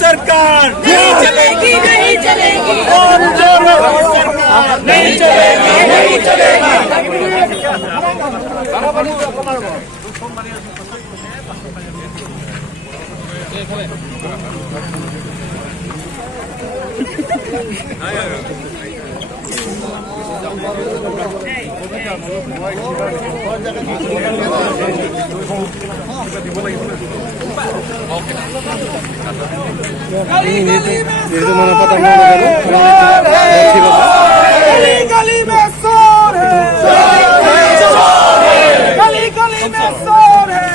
सरकार नहीं चलेगी, नहीं चलेगी, नहीं चलेगी, नहीं चलेगी। गली में शोर है, गली गली में शोर है।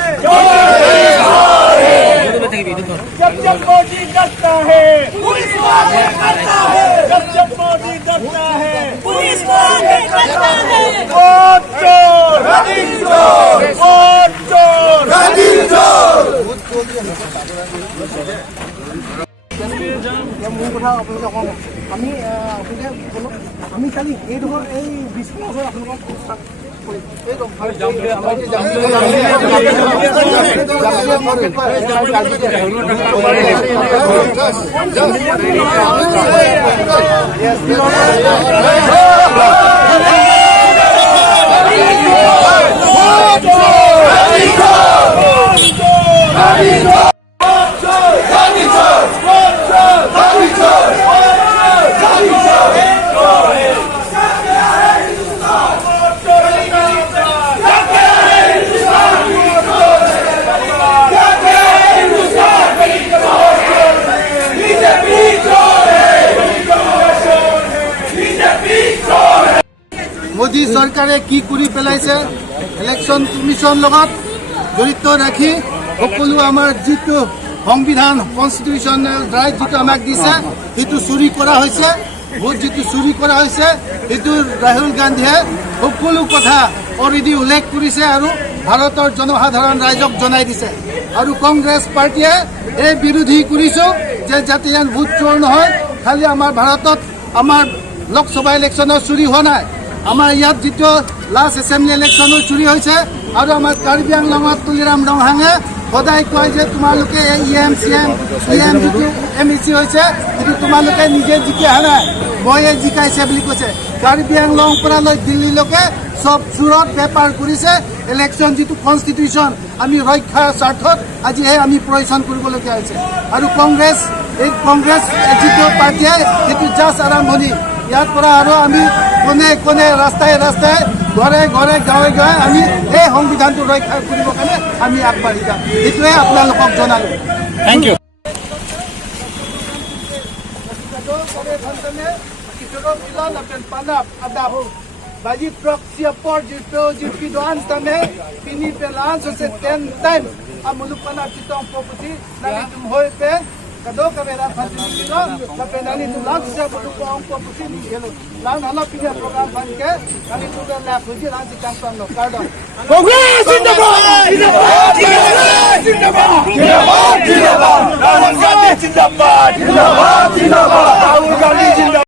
जब जब मोदी डरता है पुलिस वाले करता है, जब जब मोदी डरता है पुलिस वाले करता है। वोट चोर, वोट चोर, আমি খালি এই ধৰ এই 20 বছৰ আপোনালোকক মোদী চৰকাৰে কি কৰি পেলাইছে, ইলেকশ্যন কমিশ্যন লগত জড়িত ৰাখি সকলো আমাৰ যিটো সংবিধান কনষ্টিটিউচনেল ৰাইট যিটো আমাক দিছে সেইটো চুৰি কৰা হৈছে। ভোট যিটো চুৰি কৰা হৈছে সেইটো ৰাহুল গান্ধীয়ে সকলো কথা অলৰেডি উল্লেখ কৰিছে আৰু ভাৰতৰ জনসাধাৰণ ৰাইজক জনাই দিছে আৰু কংগ্ৰেছ পাৰ্টীয়ে এই বিৰোধী কৰিছো যে যাতে ইয়াত ভোট চোৰ নহয় খালি আমাৰ ভাৰতত আমাৰ লোকসভা ইলেকশ্যনৰ চুৰি হোৱা নাই আমাৰ ইয়াত যিটো লাষ্ট এছেম্বলি ইলেকশ্যনো চুৰি হৈছে আৰু আমাৰ কাৰ্বি আংলঙত তুলিৰাম ৰংহাঙে সদায় কয় যে তোমালোকে EM যিটো MEC হৈছে সেইটো তোমালোকে নিজে জিকি অহা নাই ময়ে জিকাইছে বুলি কৈছে কাৰ্বি আংলং পৰা লৈ দিল্লীলৈকে সব চুৰত বেপাৰ কৰিছে ইলেকশ্যন যিটো কনষ্টিটিউশ্যন আমি ৰক্ষাৰ স্বাৰ্থত আজিহে আমি প্ৰয়োজন কৰিবলগীয়া হৈছে আৰু এই কংগ্ৰেছ যিটো পাৰ্টীয়ে সেইটো জাষ্ট আৰম্ভণি ইয়াৰ পৰা আৰু আমি কোনে ৰাস্তাই ঘৰে গাঁৱে আমি এই সংবিধানটো ৰক্ষা কৰিবৰ কাৰণে আমি আগবাঢ়ি যাম এইটোৱে আপোনালোকক জনালোঁ Thank you. Bagi proxy por jipi doan tame pini pelan so se 10 times amuluk pana kitong property nani tum hoy pe kado kamera phasi no kape nani tum lang se amuluk ang property ni gelo lang hala pinya program ban ke nani tum la khuji lang si kang no kardon Congress Zindabad! Rahul Gandhi Zindabad! Rahul Gandhi Zindabad!